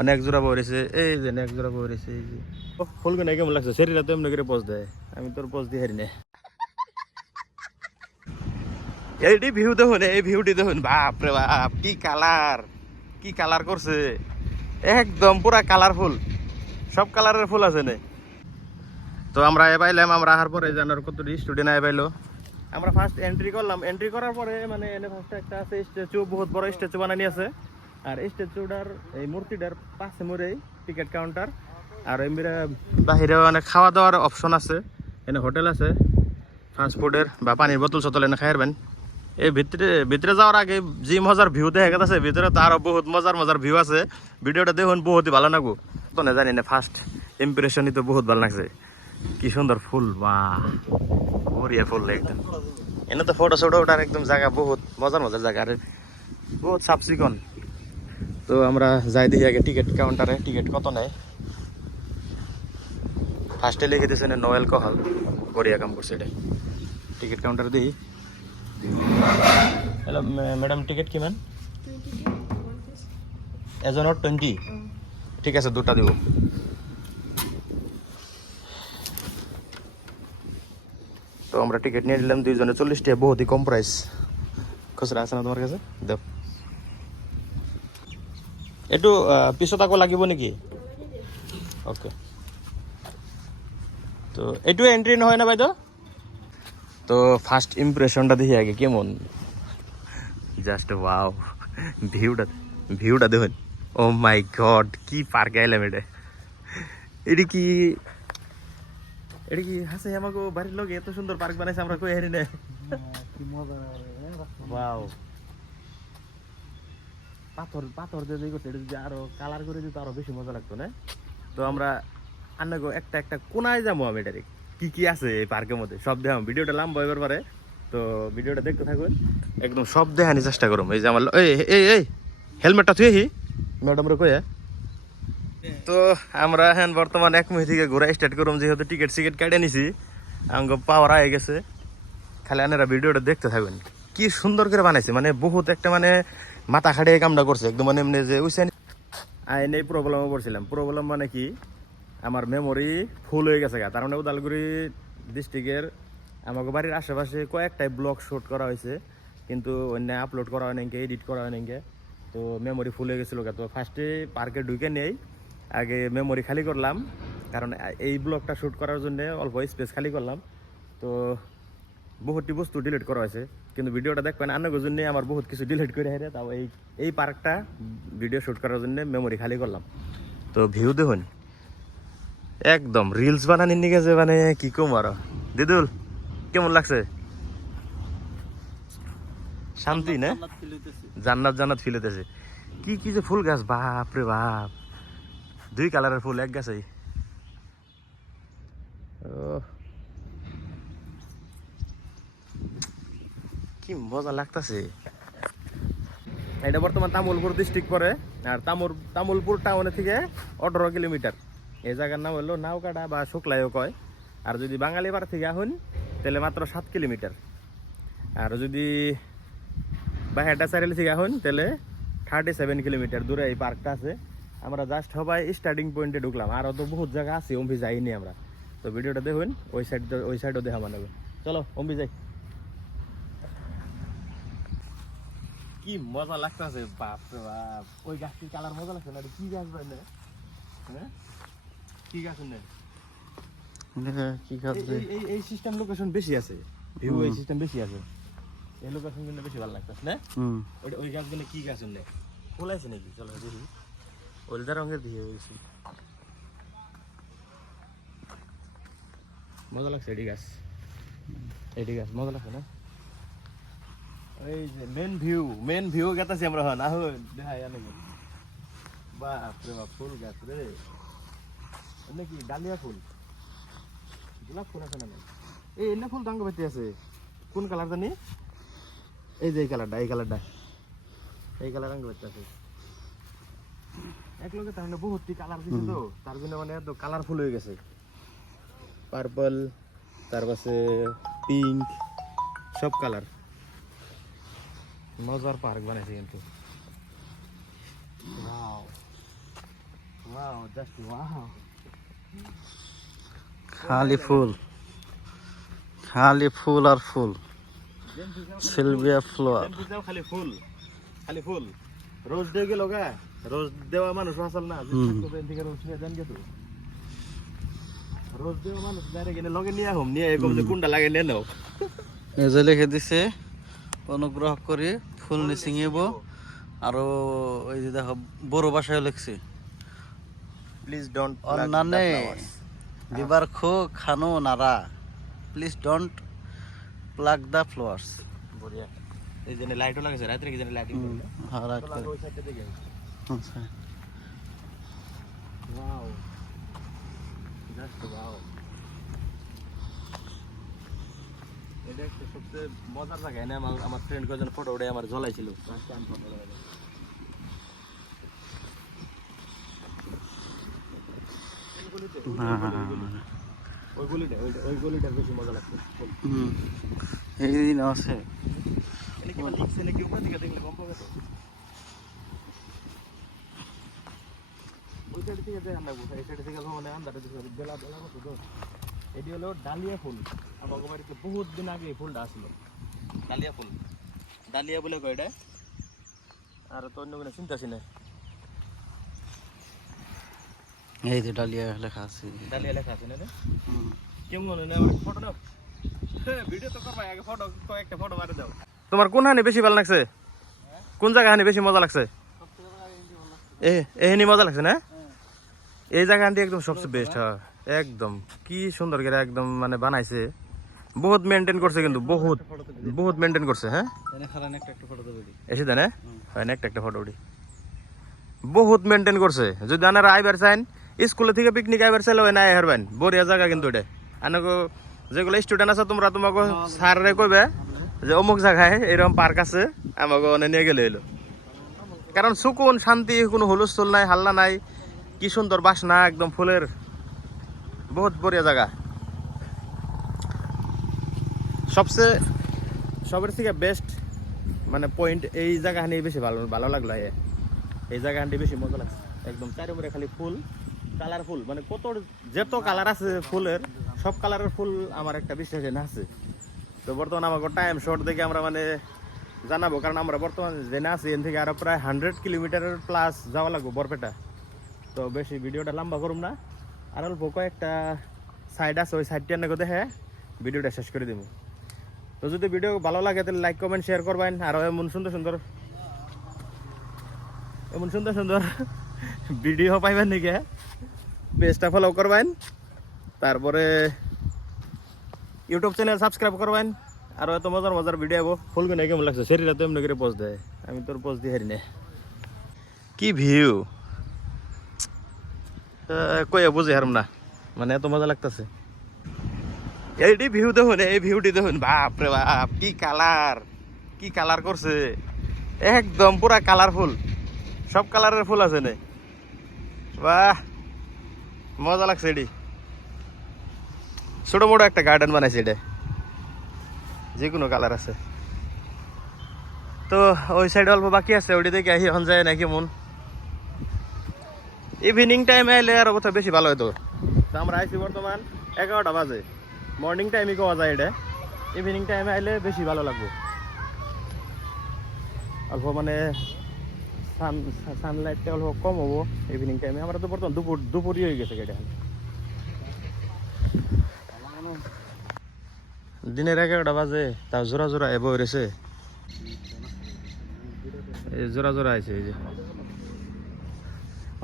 অনেক জোড়া বরেছে এই যে এক জোড়া বরেছে এই যে। ও, ফুলগুলো কেমন লাগছে? শরীরে তো এমনি করে পোজ দেয়। আমি তোর পোজ দিয়ে হারি না। এইটি ভিউ দেখুন এই ভিউটি দেখুন। বাপ রে বাপ কি কালার কি কালার করছে। একদম পুরা কালারফুল সব কালারের ফুল আছে নে। তো আমরা এ পাইলাম আমরা আসার পরে জানার কত স্টুডেন্ট পাইলো। আমরা ফার্স্ট এন্ট্রি করলাম। এন্ট্রি করার পরে মানে এনে ফার্স্ট একটা আছে স্ট্যাচু বহুত বড় স্ট্যাচু বানানি আছে। আর স্ট্যাচুটার এই মূর্তিটার পাশে মোড়েই টিকিট কাউন্টার। আর এমনি বাহিরে অনেক খাওয়া দাওয়ার অপশন আছে। এনে হোটেল আছে ফাস্ট ফুডের বা পানির বোতল সতল এনে খাইবেন এই ভিতরে ভিতরে যাওয়ার আগে যে মজার ভিউ দেখা গেছে ভিতরে তো বহুত মজার মজার ভিউ আছে। ভিডিওটা দেখুন বহুতই ভালো লাগবো। তো না জানি না ফার্স্ট ইমপ্রেশনই তো বহুত ভালো লাগছে। কি সুন্দর ফুল, বাহ। বড়িয়া ফুল একদম। এনে তো ফটো শটো ওঠার একদম জায়গা, বহুত মজার মজার জায়গা। আর বহুত সাফ চিকন তো আমরা যাই দেখি আগে টিকিট কাউন্টারে। টিকিট কত নেয়? ফার্স্টে লিখে দিয়েছে নো অ্যালকোহল বড়িয়া কাম করছে এটা টিকিট কাউন্টারে দিই হ্যালো ম্যাডাম, টিকিট কিমান? এজনৰ টুৱেণ্টি ঠিক আছে, দুটা দিব। তো আমরা টিকিট নিয়ে নিলাম, দুইজনে চল্লিশ টাকা বহুতই কম প্রাইস খুচরা আছে না তোমার কাছে? দেও। এইটো পিছত আকৌ লাগিব নেকি অ'কে তো এইটো এন্ট্রি নহয় না বাইদেউ তো ফার্স্ট ইমপ্রেশনটা দেখি আগে কেমন জাস্ট ওয়াও ভিউটা ভিউটা দেখুন ও মাই গড কি পার্কে আইলাম এটা এটি কি এটা কি হাসে আমাকে বাড়ির লোক এত সুন্দর পার্ক বানাইছে আমরা কই হারি না ওয়াও পাথর পাথর যে করছে, এটা যদি আরও কালার করে দিত আরও বেশি মজা লাগতো, না? তো আমরা আন্নাগো একটা একটা কোনায় যাব আমি ডাইরেক্ট কি কি আছে এই পার্কের মধ্যে? সব দেখাম ভিডিওটা লম্বা এবার পারে, তো ভিডিওটা দেখতে থাকুন। একদম সব দেখানি চেষ্টা করুম। এই যে আমার এই এই এই, হেলমেটটা থুয়ে হি ম্যাডাম রে কয়ে। তো আমরা হ্যাঁ বর্তমান এক মিনিট থেকে ঘোরা স্টার্ট করুম, যেহেতু টিকিট সিকিট কেটে নিছি। আঙ্গ পাওয়ার আয়ে গেছে। খালি আনারা ভিডিওটা দেখতে থাকবেন কি সুন্দর করে বানাইছে। মানে বহুত একটা মানে মাথা খাড়িয়ে কামটা করছে, একদম মানে এমনি যে উইসেন আইন এই প্রবলেমে পড়ছিলাম। প্রবলেম মানে কি? আমার মেমোরি ফুল হয়ে গেছে গা। তার মানে উদালগুড়ি ডিস্ট্রিক্টের আমাকে বাড়ির আশেপাশে কয়েকটাই ব্লগ শ্যুট করা হয়েছে, কিন্তু অন্য আপলোড করা হয় নাকি এডিট করা হয় নাকি তো মেমোরি ফুল হয়ে গেছিল। তো ফার্স্টে পার্কে ঢুকে নেই, আগে মেমোরি খালি করলাম, কারণ এই ব্লগটা শ্যুট করার জন্য অল্প স্পেস খালি করলাম। তো বহুতটি বস্তু ডিলিট করা হয়েছে। কিন্তু ভিডিওটা দেখবেন আন্নাগো জন্য আমার বহুত কিছু ডিলিট করে হেরে তাও এই এই পার্কটা ভিডিও শ্যুট করার জন্য মেমোরি খালি করলাম। তো ভিউ দেখুন। একদম রিলস বানানি নিয়ে গেছে মানে কি কম আরও। দিদুল, কেমন লাগছে? শান্তি না? জান্নাত জান্নাত ফিল কি কি যে ফুল গাছ, বাপ রে বাপ। দুই কালারের ফুল, এক গাছেই। ও মজা লাগতাছে। এটা বর্তমান তামুলপুর ডিস্ট্রিক্ট পরে, আর তামুর তামুলপুর টাউনে থেকে আঠারো কিলোমিটার। জায়গার নাম হলো বা শুক্লাইও কয়। আর যদি বাঙালি পাড়া থেকে আহুন, তাহলে মাত্র সাত কিলোমিটার। আর যদি বাহেটা চারিল থেকে আহুন, তাহলে থার্টি সেভেন কিলোমিটার দূরে এই পার্কটা আছে। আমরা জাস্ট সবাই স্টার্টিং পয়েন্টে ঢুকলাম। আর তো বহুত জায়গা আছে অম্বি যাইনি আমরা। তো ভিডিওটা দেখুন, ওই সাইড ওই সাইডও দেখা মানে চলো অম্বি যাই। কি মজা লাগতেছে বাপ বাপ। ওই গাছটির কালার মজা লাগছে না কি গাছ ভাই না হ্যাঁ? কি গাছ না কি এই- এই- এই এই সিস্টেম লোকেশন বেশি আছে। ভিউ এই সিস্টেম বেশি আছে। এই লোকেশন কিন্তু বেশি ভালো লাগতেছে না? হুম। ওই গাছগুলো কি গাছ না ফুল আছে নাকি? চলো দেখি। হলদা রঙের হয়েছে। মজা লাগছে এটি গাছ। এটি গাছ মজা লাগছে না? এই যে মেন ভিউ মেন ভিউ গেতাছি আমরা হন আহ দেখাই আনে বাপ রে বাপ ফুল গাছ রে। এনে কি ডালিয়া ফুল? গোলাপ ফুল আছে না? এই ফুল আছে। কোন কালার জানি? এই যে এই কালারটা এই কালারটা এই কালার আছে। এক লগে মানে বহুতটি কালার দিছে তো তার জন্য মানে এত কালারফুল হয়ে গেছে। পার্পল তার পাশে পিঙ্ক সব কালার মজার পার্ক বানাইছে কিন্তু। Wow. ওয়াও জাস্ট ওয়াও খালি ফুল। খালি ফুল আর ফুল। Sylvia flower. খালি ফুল। খালি ফুল। রোজ দিয়ে গেল গা রোজ দেওয়া মানুষ আসল না। হুম। রোজ নিয়ে যান গেছো রোজ দেওয়া মানুষ ডাইরেক্ট এনে লগে নিয়ে আহম। নিয়ে এরকম যে কোনটা লাগে নিয়ে নাও। লিখে দিছে অনুগ্রহ করে ফুল নিচিঙিব। আৰু এই যে দেখো বড়ো ভাষায় লিখছে। প্লিজ ডোন্ট অন্যান্য বিবার খো খানো নারা। Please don't plug the flowers বঢ়িয়া এই যে লাইটও লাগাইছে রাত্রে কি লাইটিং হ্যাঁ ওই আচ্ছা। ওয়াও জাস্ট ওয়াও এটা একটা সবচেয়ে মজার জায়গা। এনে আমার আমার ফ্রেন্ড কজন ফটো উঠে আমার জ্বলাইছিল। ওই গলিটা ওই- ওই গলিটা বেশি মজা লাগছে। হুম। এই দিন আছে। এনে কিবা লিখছে নাকি উপর দিকে দেখলে কম পাবে তো? ওই সাইড থেকে দেখান লাগবো এই সাইড থেকে মানে আন্দারে দিকে বেলা বেলা মতো তো। এটি হলো ডালিয়া ফুল। আমাকে বাড়িতে বহুত দিন আগে এই ফুলটা আসলো। ডালিয়া ফুল। ডালিয়া বলে কয় এটা? আর তো অন্য কোনো চিন্তা না? এই যে ডালিয়া লেখা আছে। ডালিয়া লেখা আছে না রে? কেমন মনে হয় আমার ফটো নাও ভিডিও তো করবা আগে ফটো কয়েকটা ফটো মারে দাও। তোমার কোন হানি বেশি ভালো লাগছে? কোন জায়গা হানি বেশি মজা লাগছে? এ এহানি মজা লাগছে না? এই জায়গা হান্ডি একদম সবচেয়ে বেস্ট হ্যাঁ। একদম কি সুন্দর করে একদম মানে বানাইছে। বহুত মেনটেন করছে কিন্তু বহুত বহুত মেনটেন করছে হ্যাঁ? এসে দেন হয়? না একটা একটা ফটো উঠি বহুত মেনটেন করছে। যদি আনারা আইবার চাইন স্কুলে থেকে পিকনিক আইবার চাইলে হয় না হারবেন। বড়িয়া জায়গা কিন্তু এটা। আনাকে যেগুলো স্টুডেন্ট আছে তোমরা তোমাকে স্যাররে কইবে যে অমুক জায়গায় এরকম পার্ক আছে আমাকে অনে নিয়ে গেলে এলো কারণ সুকুন শান্তি কোনো হুলস্থুল নাই হাল্লা নাই কি সুন্দর বাসনা একদম ফুলের বহুত বড়িয়া জায়গা। সবচেয়ে সবের থেকে বেস্ট মানে পয়েন্ট এই জায়গাখানি বেশি ভালো ভালো লাগল। এই জায়গাখানি বেশি মজা লাগছে। একদম চারিপরে খালি ফুল কালারফুল মানে কত যত কালার আছে ফুলের, সব কালারের ফুল আমার একটা বিশ্বাস এনে আছে। তো বর্তমানে আমাকে টাইম শর্ট দেখে আমরা মানে জানাব, কারণ আমরা বর্তমানে জেনে আছি এন থেকে আরও প্রায় হান্ড্রেড কিলোমিটারের প্লাস যাওয়া লাগবো বরপেটা। তো বেশি ভিডিওটা লম্বা করুম না। আর অল্প কয়েকটা সাইড আছে, ওই সাইডটি এনে দেখে ভিডিওটা শেষ করে দিব। তো যদি ভিডিও ভালো লাগে, তাহলে লাইক কমেন্ট শেয়ার করবেন। আর এমন সুন্দর সুন্দর, এমন সুন্দর সুন্দর ভিডিও পাইবেন নাকি পেজটা ফলো করবেন। তারপরে ইউটিউব চ্যানেল সাবস্ক্রাইব করবেন। আর এত মজার মজার ভিডিও আবো ফুলগুলো কেমন লাগছে? শরীরে তো এমনি করে পোস্ট দেয়। আমি তোর পোস্ট দিয়ে হারি না কি ভিউ কই বুঝে হারম না। মানে এত মজা লাগতেছে। এইটি ভিউ দেখুন, এই ভিউটি দেখুন। বাপ রে বাপ, কি কালার কি কালার করছে। একদম পুরা কালারফুল সব কালারের ফুল আছে নে। বাহ, মজা লাগছে এটি ছোট মোটো একটা গার্ডেন বানাইছে এটা যে কোনো কালার আছে। তো ওই সাইডে অল্প বাকি আছে ওইটি দেখে আহি হন যায় নাকি মন ইভিনিং টাইমে এলে আরও কোথাও বেশি ভালো হতো আমরা আইছি বর্তমান এগারোটা বাজে। মর্নিং টাইমে কোয়া যায় এটা? ইভিনিং টাইমে আইলে বেশি ভালো লাগবে। অল্প মানে সান সানলাইটটা অল্প কম হব ইভিনিং টাইমে আমরা তো বর্তমান দুপুর, দুপুরই হয়ে গেছে এটা দিনের এগারোটা বাজে, তাও জোড়া জোড়া এব রয়েছে। জোড়া জোড়া আছে এই যে।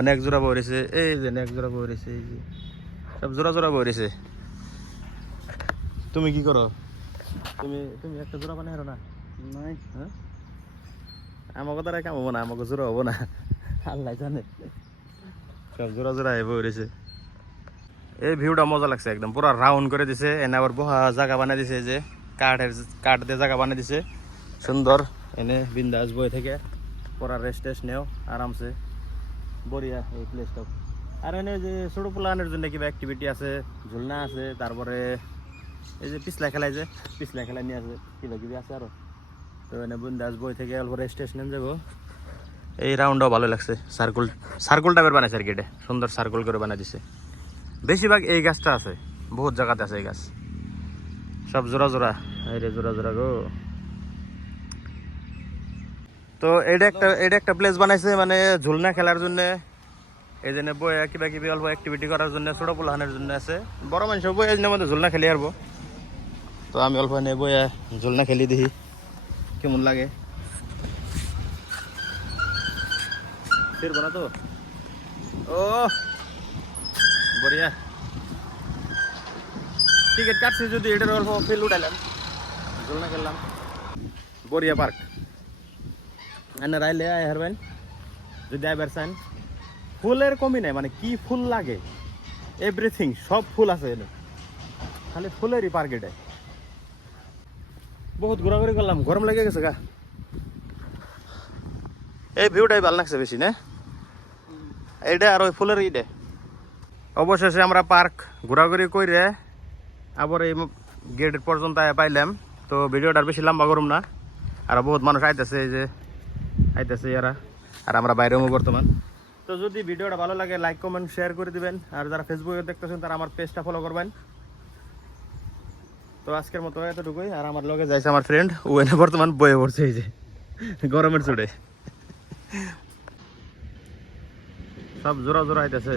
অনেক জোড়া বইরেছে এই যে অনেক জোড়া বইরেছে এই যে। সব জোড়া জোড়া বইরেছে তুমি কি করো তুমি তুমি একটা জোড়া বানাই না নাই। হ্যাঁ আমাকে দ্বারা কাম হব না আমাকে জোড়া হব না। আল্লাহ জানে। সব জোড়া জোড়া এ বইরেছে এই ভিউটা মজা লাগছে একদম পুরো রাউন্ড করে দিছে এনে আবার বহা জায়গা বানিয়ে দিছে যে কাঠের কাঠ দিয়ে জায়গা বানিয়ে দিছে। সুন্দর এনে বিন্দাস বই থেকে। পড়ার রেস্ট টেস্ট নেও আরামসে বঢ়িয়া এই প্লেসটা আর এনে যে ছোটো পোলানের জন্য কিবা অ্যাক্টিভিটি আছে, ঝুলনা আছে, তারপরে এই যে পিছলা খেলায় যে, পিছলা খেলা নিয়ে আছে কিবা কিবি আছে আরও। তো এনে বিন্দাস বই থেকে অল্প রেস্ট টেস্ট নেন যাব। এই রাউন্ডটাও ভালো লাগছে সার্কুল সার্কুল টাইপের বানাইছে আর কি এটা। সুন্দর সার্কুল করে বানাই দিছে। বেশিরভাগ এই গাছটা আছে, বহুত জায়গাতে আছে এই গাছ। সব জোড়া জোড়া, এই রে জোড়া জোড়া গো। তো এটা একটা এটা একটা প্লেস বানাইছে মানে ঝুলনা খেলার জন্য। এই জন্য বই কিবা কিবি অল্প অ্যাক্টিভিটি করার জন্য, ছোট পোলাহানের জন্য আছে। বড় মানুষ বই এই মধ্যে ঝুলনা খেলি আরবো তো আমি অল্প এনে বই ঝুলনা খেলি দেখি, কেমন লাগে। তো? ও, বড়িয়া। টিকিট কাটছি যদি, এটার অল্প ফিল উঠাইলাম। ঝুলনা খেললাম। বড়িয়া পার্ক এনে রাইলে হারবেন। যদি আইবার চান ফুলের কমি নাই মানে কি ফুল লাগে? এভরিথিং সব ফুল আছে এনে। খালি ফুলেরই পার্ক এটা বহুত ঘোরাঘুরি করলাম, গরম লেগে গেছে গা। এই ভিউটাই ভালো লাগছে বেশি, না? এইটা আর ওই ফুলের ইটা অবশেষে আমরা পার্ক ঘোরাঘুরি করে আবার এই গেট পর্যন্ত পাইলাম। তো ভিডিওটা বেশি লম্বা করুম না। আর বহুত মানুষ আইতেছে এই যে আইতেছে এরা আর আমরা বাইরেও বর্তমান। তো যদি ভিডিওটা ভালো লাগে লাইক কমেন্ট শেয়ার করে দিবেন। আর যারা ফেসবুকে দেখতেছেন, তারা আমার পেজটা ফলো করবেন। তো আজকের মতো এতটুকুই। আর আমার লগে যাইছে আমার ফ্রেন্ড ও এনে বর্তমান বয়ে পড়ছে এই যে। গরমের চুড়ে সব জোড়া জোড়া আইতেছে।